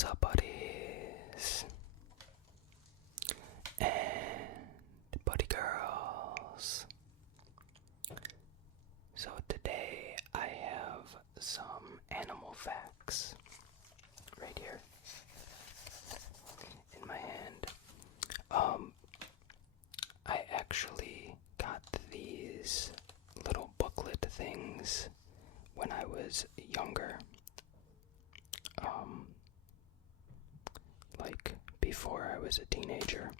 What's up, buddies? And buddy girls. So today I have some animal facts right here in my hand. I actually got these little booklet things when I was younger. Like before I was a teenager.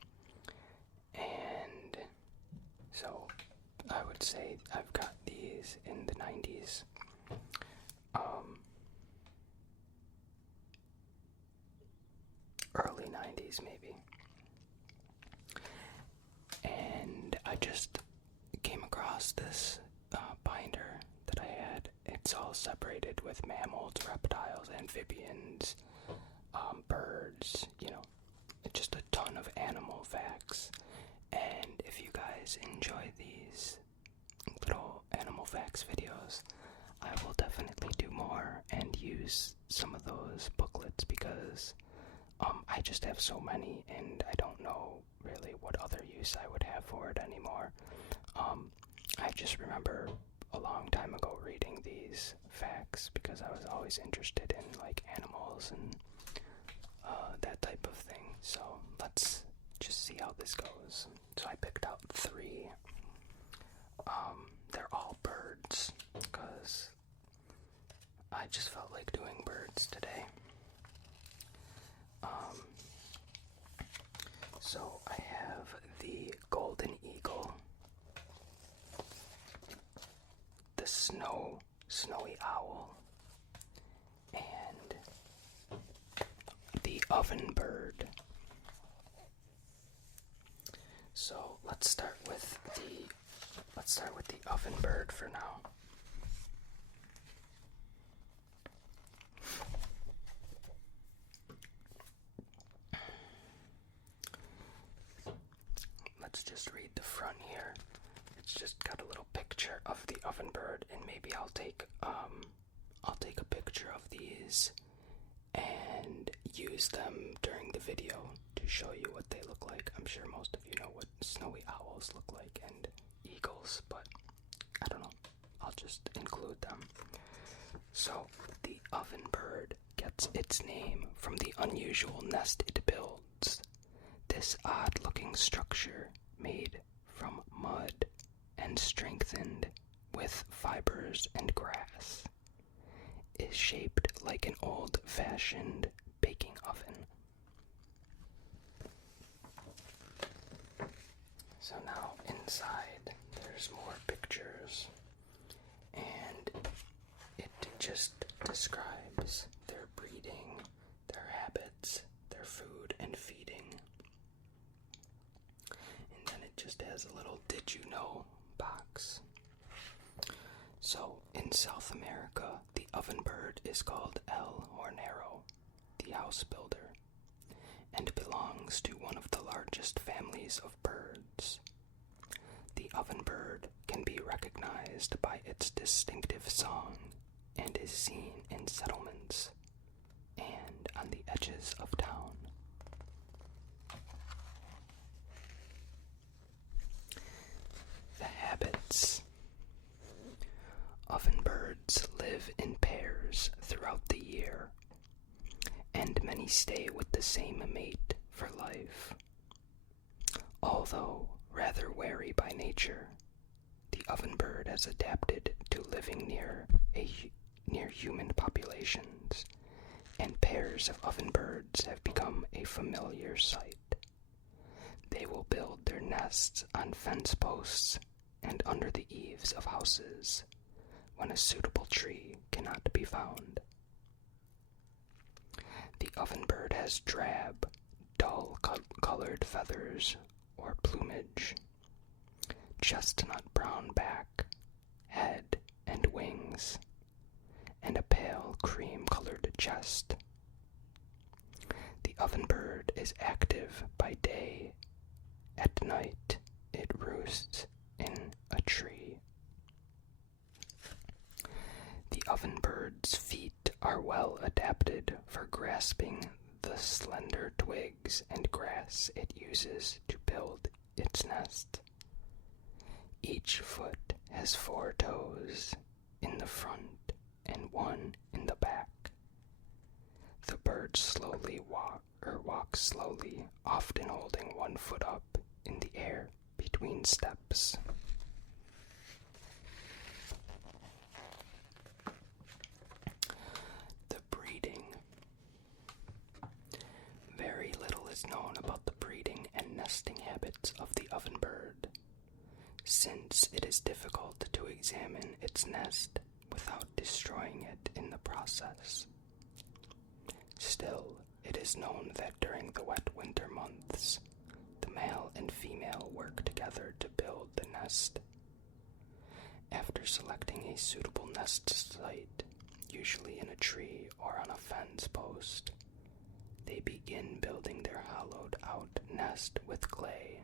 And so I would say I've got these in the 90s. Early 90s maybe. And I just came across this binder that I had. It's all separated with mammals, reptiles, amphibians, birds, just a ton of animal facts. And if you guys enjoy these little animal facts videos, I will definitely do more and use some of those booklets because I just have so many and I don't know really what other use I would have for it anymore. I just remember a long time ago reading these facts because I was always interested in like animals and that type of thing. So let's just see how this goes. So I picked out 3. They're all birds because I just felt like doing birds today. So I have the golden eagle, the snowy owl, and the ovenbird. So let's start with the ovenbird for now. Let's just read the front here. It's just got a little picture of the ovenbird, and maybe I'll take a picture of these and use them during the video to show you what they look like. I'm sure most of you know what snowy owls look like and eagles, but I don't know. I'll just include them. So the ovenbird gets its name from the unusual nest it builds. This odd-looking structure, made from mud and strengthened with fibers and grass, is shaped like an old-fashioned baking oven. So now inside there's more pictures, and it just describes their breeding, their habits, their food and feeding. And then it just has a little did you know box. So in South America, the ovenbird is called El Hornero, the house builder, and belongs to one of the largest families of birds. The ovenbird can be recognized by its distinctive song and is seen in settlements and on the edges of town. The habits. Ovenbirds live in pairs throughout the year, and many stay with the same mate for life. Although rather wary by nature, the ovenbird has adapted to living near human populations, and pairs of ovenbirds have become a familiar sight. They will build their nests on fence posts and under the eaves of houses when a suitable tree cannot be found. The ovenbird has drab, dull-colored feathers or plumage, chestnut brown back, head and wings, and a pale cream-colored chest. The ovenbird is active by day. At night, it roosts in a tree. The ovenbird's feet are well adapted for grasping the slender twigs and grass it uses to build its nest. Each foot has 4 toes in the front and 1 in the back. The bird walks slowly, often holding 1 foot up in the air between steps. The breeding. Very little is known about the breeding and nesting habits of the ovenbird, since it is difficult to examine its nest without destroying it in the process. Still, it is known that during the wet winter months, the male and female work together to build the nest. After selecting a suitable nest site, usually in a tree or on a fence post, they begin building their hollowed-out nest with clay,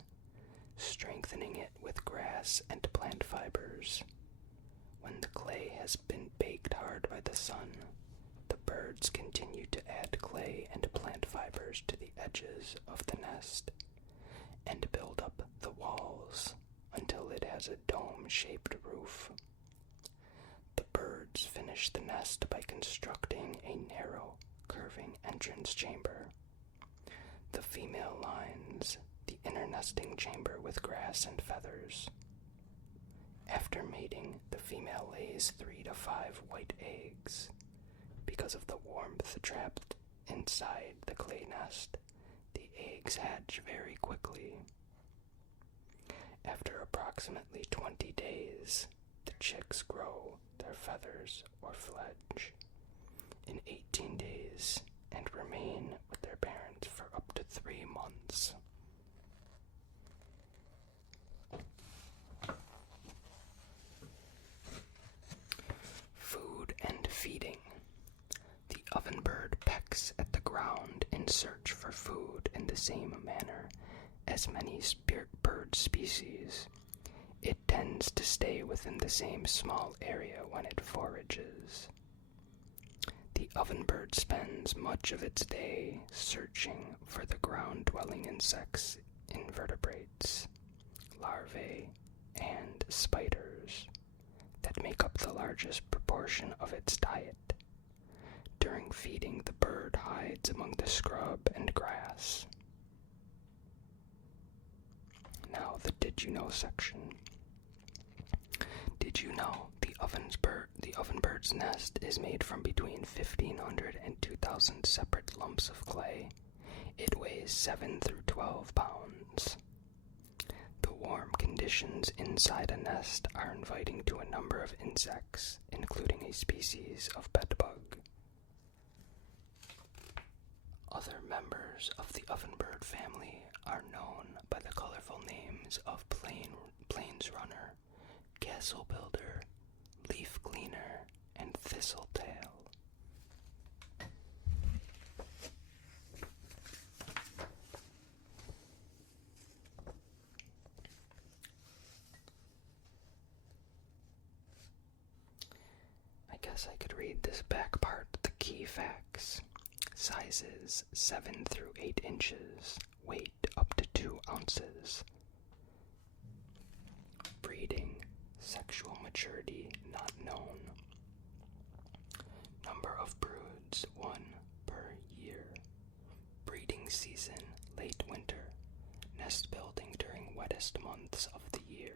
strengthening it with grass and plant fibers. When the clay has been baked hard by the sun, the birds continue to add clay and plant fibers to the edges of the nest and build up the walls until it has a dome-shaped roof. The birds finish the nest by constructing a narrow, curving entrance chamber. The female lines the inner nesting chamber with grass and feathers. After mating, the female lays 3 to 5 white eggs. Because of the warmth trapped inside the clay nest, the eggs hatch very quickly. After approximately 20 days, the chicks grow their feathers or fledge in 18 days and remain with their parents for up to 3 months. Food and feeding. The ovenbird pecks at the ground in search for food in the same manner as many bird species. It tends to stay within the same small area when it forages. The ovenbird spends much of its day searching for the ground-dwelling insects, invertebrates, larvae, and spiders that make up the largest proportion of its diet. During feeding, the bird hides among the scrub and grass. Now, the Did You Know section. Did you know the ovenbird's nest is made from between 1,500 and 2,000 separate lumps of clay? It weighs 7 through 12 pounds. The warm conditions inside a nest are inviting to a number of insects, including a species of bedbug. Other members of the ovenbird family are known by the colorful names of plains runner, castle builder, leaf cleaner, and thistletail. I guess I could read this back part, the key facts. Sizes 7 through 8 inches, weight up to 2 ounces. Breeding, sexual maturity not known. Number of broods, 1 per year. Breeding season, late winter. Nest building during wettest months of the year.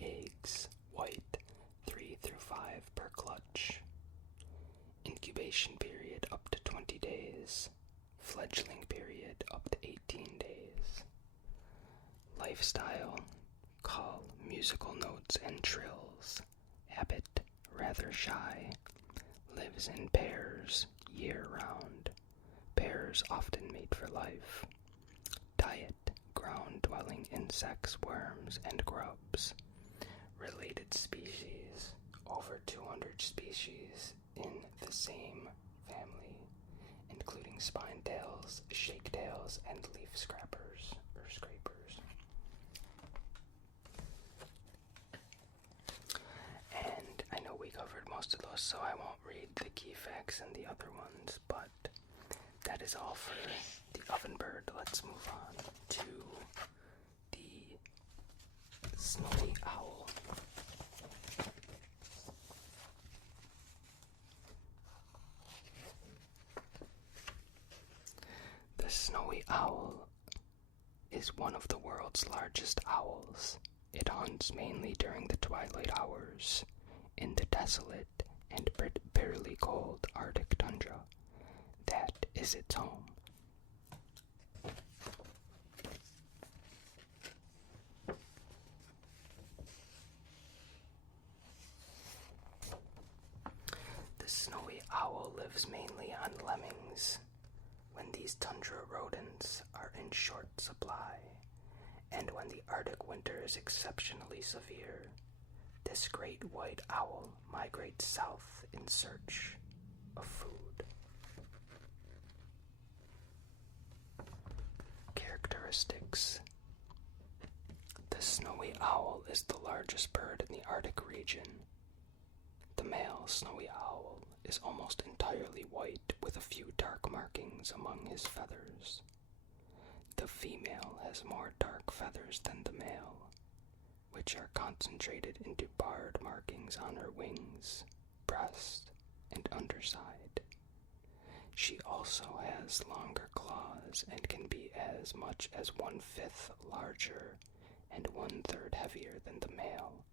Eggs, white, 3 through 5 per clutch. Incubation period up to 20 days. Fledgling period up to 18 days. Lifestyle, call, musical notes and trills. Habit, rather shy. Lives in pairs, year-round. Pairs often mate for life. Diet, ground-dwelling insects, worms, and grubs. Related species, over 200 species in the same family, including spine-tails, shake-tails, and leaf scrapers. And I know we covered most of those, so I won't read the key facts and the other ones, but is all for the Ovenbird. Let's move on to the snowy owl. The snowy owl is one of the world's largest owls. It hunts mainly during the twilight hours in the desolate and bitterly cold Arctic tundra. That is its home. The snowy owl lives mainly on lemmings when these tundra rodents are in short supply, and when the Arctic winter is exceptionally severe. This great white owl migrates south in search of food. Characteristics. The snowy owl is the largest bird in the Arctic region. The male snowy owl is almost entirely white with a few dark markings among his feathers. The female has more dark feathers than the male, which are concentrated into barred markings on her wings, breast, and underside. She also has longer claws and can be as much as 1/5 larger and 1/3 heavier than the male.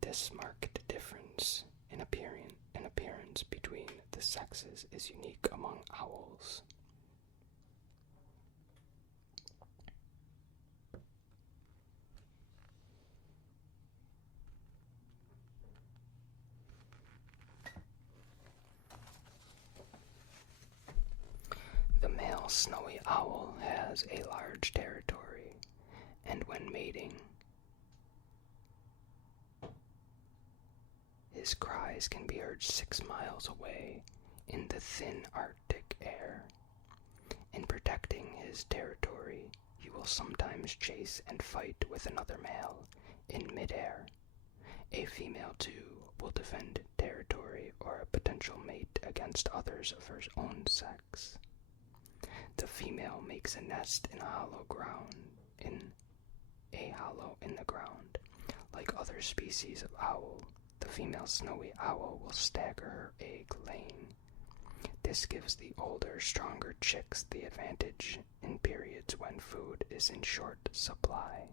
This marked difference in appearance between the sexes is unique among owls. The male snowy owl has a large territory, and when mating, his cries can be heard 6 miles away in the thin Arctic air. In protecting his territory, he will sometimes chase and fight with another male in midair. A female, too, will defend territory or a potential mate against others of her own sex. The female makes a nest in a hollow in the ground. Like other species of owl, the female snowy owl will stagger her egg laying. This gives the older, stronger chicks the advantage in periods when food is in short supply.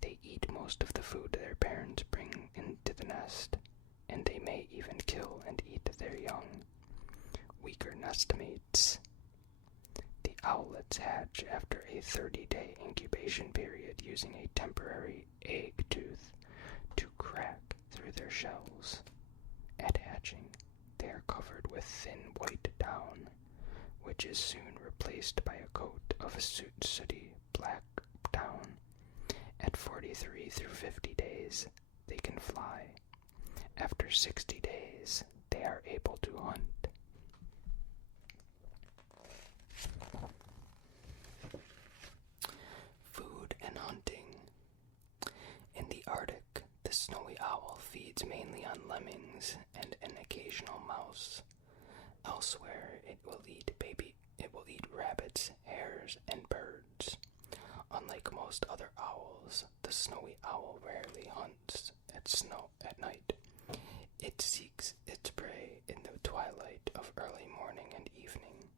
They eat most of the food their parents bring into the nest, and they may even kill and eat their young, weaker nestmates. The owlets hatch after a 30-day incubation period using a temporary egg tooth to crack through their shells. At hatching, they are covered with thin white down, which is soon replaced by a coat of sooty black down. At 43 through 50 days, they can fly. After 60 days, they are able to hunt. Food and hunting. In the Arctic, the snowy owl feeds mainly on lemmings and an occasional mouse. Elsewhere, it will eat rabbits, hares, and birds. Unlike most other owls, the snowy owl rarely hunts at night. It seeks its prey in the twilight of early morning and evening.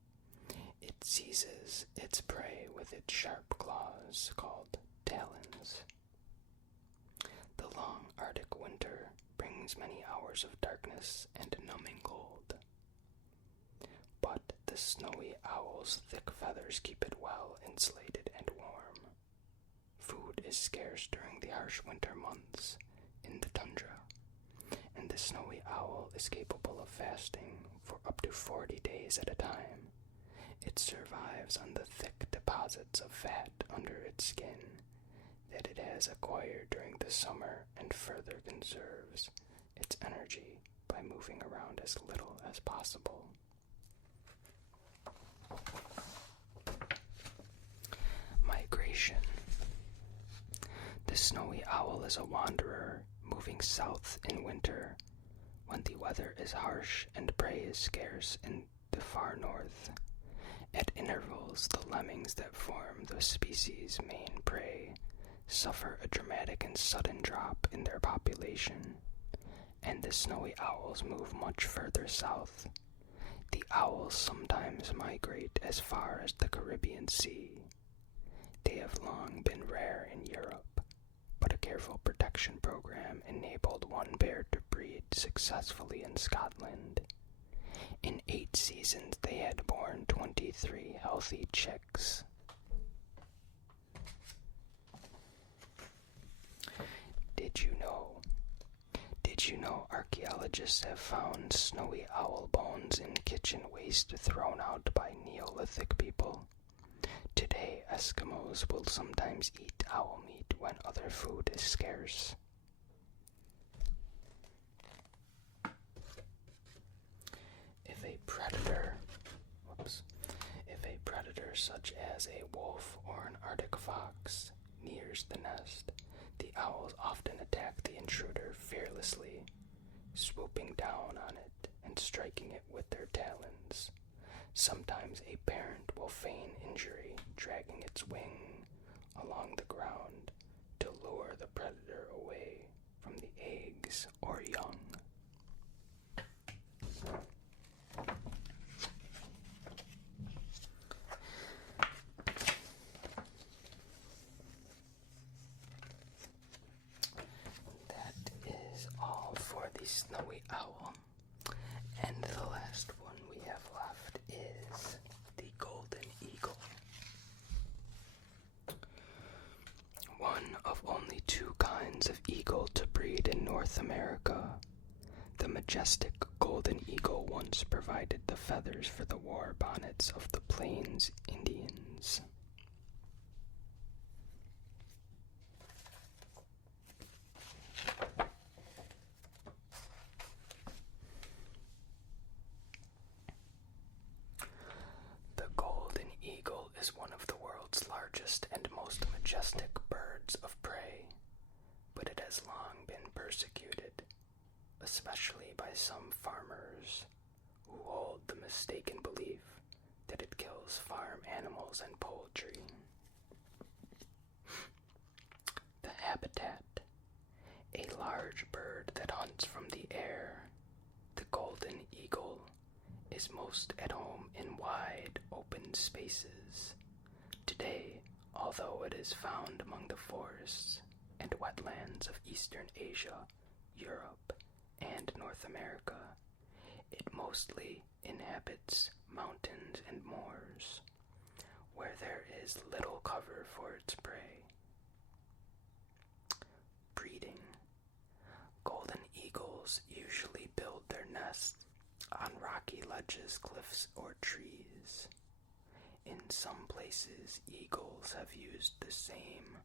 It seizes its prey with its sharp claws called talons. The long Arctic winter brings many hours of darkness and numbing cold. But the snowy owl's thick feathers keep it well insulated and warm. Food is scarce during the harsh winter months in the tundra, and the snowy owl is capable of fasting for up to 40 days at a time. It survives on the thick deposits of fat under its skin that it has acquired during the summer and further conserves its energy by moving around as little as possible. Migration. The snowy owl is a wanderer moving south in winter when the weather is harsh and prey is scarce in the far north. At intervals, the lemmings that form the species' main prey suffer a dramatic and sudden drop in their population, and the snowy owls move much further south. The owls sometimes migrate as far as the Caribbean Sea. They have long been rare in Europe, but a careful protection program enabled one pair to breed successfully in Scotland. In 8 seasons, they had borne 23 healthy chicks. Did you know archaeologists have found snowy owl bones in kitchen waste thrown out by Neolithic people? Today, Eskimos will sometimes eat owl meat when other food is scarce. If a predator such as a wolf or an Arctic fox nears the nest, the owls often attack the intruder fearlessly, swooping down on it and striking it with their talons. Sometimes a parent will feign injury, dragging its wing along the ground to lure the predator away from the eggs or young. Snowy owl. And the last one we have left is the golden eagle. One of only 2 kinds of eagle to breed in North America. The Majestic golden eagle once provided the feathers for the war bonnets of the Plains Indians. Is one of the world's largest and most majestic birds of prey, but it has long been persecuted, especially by some farmers who hold the mistaken belief that it kills farm animals and poultry. The habitat, a large bird that hunts from the air, the golden eagle, is most at home in wide, open spaces. Today, although it is found among the forests and wetlands of Eastern Asia, Europe, and North America, it mostly inhabits mountains and moors, where there is little cover for its prey. Breeding. Golden eagles usually build their nests on rocky ledges, cliffs, or trees. In some places, eagles have used the same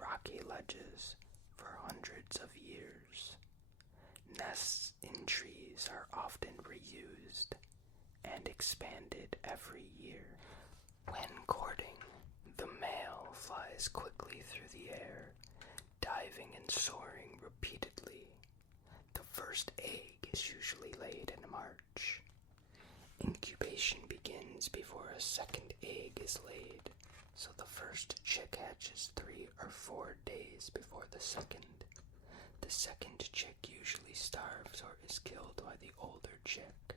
rocky ledges for hundreds of years. Nests in trees are often reused and expanded every year. When courting, the male flies quickly through the air, diving and soaring repeatedly. The first egg is usually laid in March. Incubation begins before a second egg is laid, so the first chick hatches 3 or 4 days before the second. The second chick usually starves or is killed by the older chick.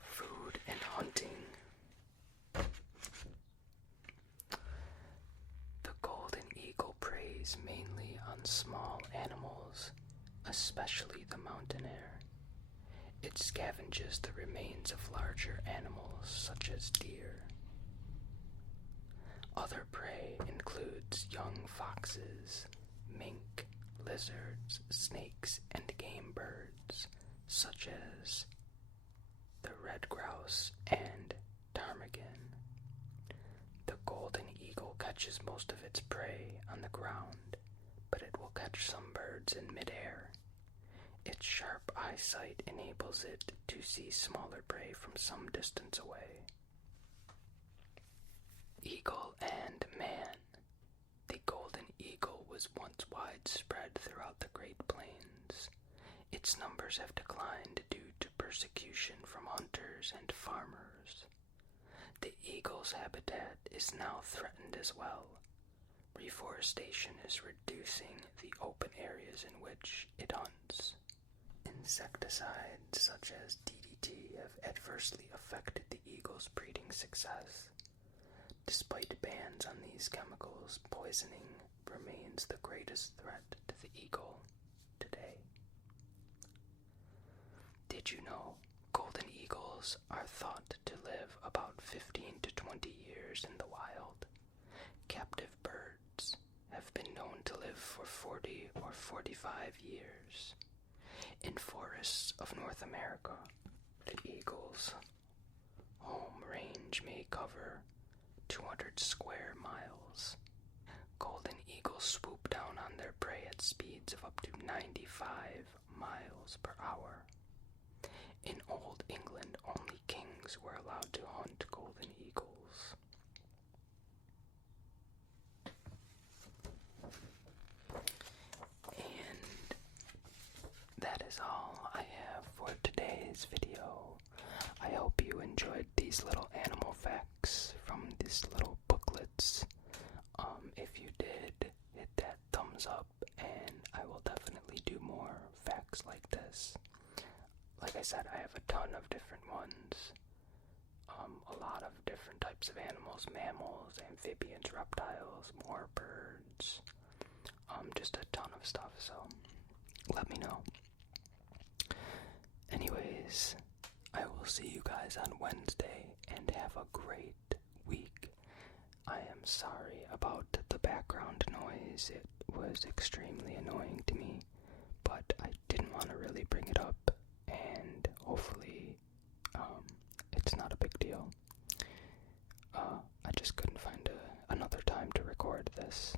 Food and hunting. The golden eagle preys mainly on small animals, especially the mountain hare. It scavenges the remains of larger animals such as deer. Other prey includes young foxes, mink, lizards, snakes, and game birds such as the red grouse and ptarmigan. The golden eagle catches most of its prey on the ground, but it will catch some birds in midair. Its sharp eyesight enables it to see smaller prey from some distance away. Eagle and man. The golden eagle was once widespread throughout the Great Plains. Its numbers have declined due to persecution from hunters and farmers. The eagle's habitat is now threatened as well. Reforestation is reducing the open areas in which it hunts. Insecticides such as DDT have adversely affected the eagle's breeding success. Despite bans on these chemicals, poisoning remains the greatest threat to the eagle today. Did you know golden eagles are thought to live about 15 to 20 years in the wild? Captive birds have been known to live for 40 or 45 years. In forests of North America, the eagle's home range may cover 200 square miles. Golden eagles swoop down on their prey at speeds of up to 95 miles per hour. In Old England, only kings were allowed to hunt golden eagles. And that is all I have for today's video. I hope you enjoyed these little animal facts from these little booklets. If you did, hit that thumbs up, and I will definitely do more facts like this. Like I said, I have a ton of different ones. A lot of different types of animals, mammals, amphibians, reptiles, warbirds, just a ton of stuff, so let me know. Anyways, I will see you guys on Wednesday, and have a great week. I am sorry about the background noise. It was extremely annoying to me, but I didn't want to really bring it up, and hopefully it's not a big deal. I just couldn't find another time to record this.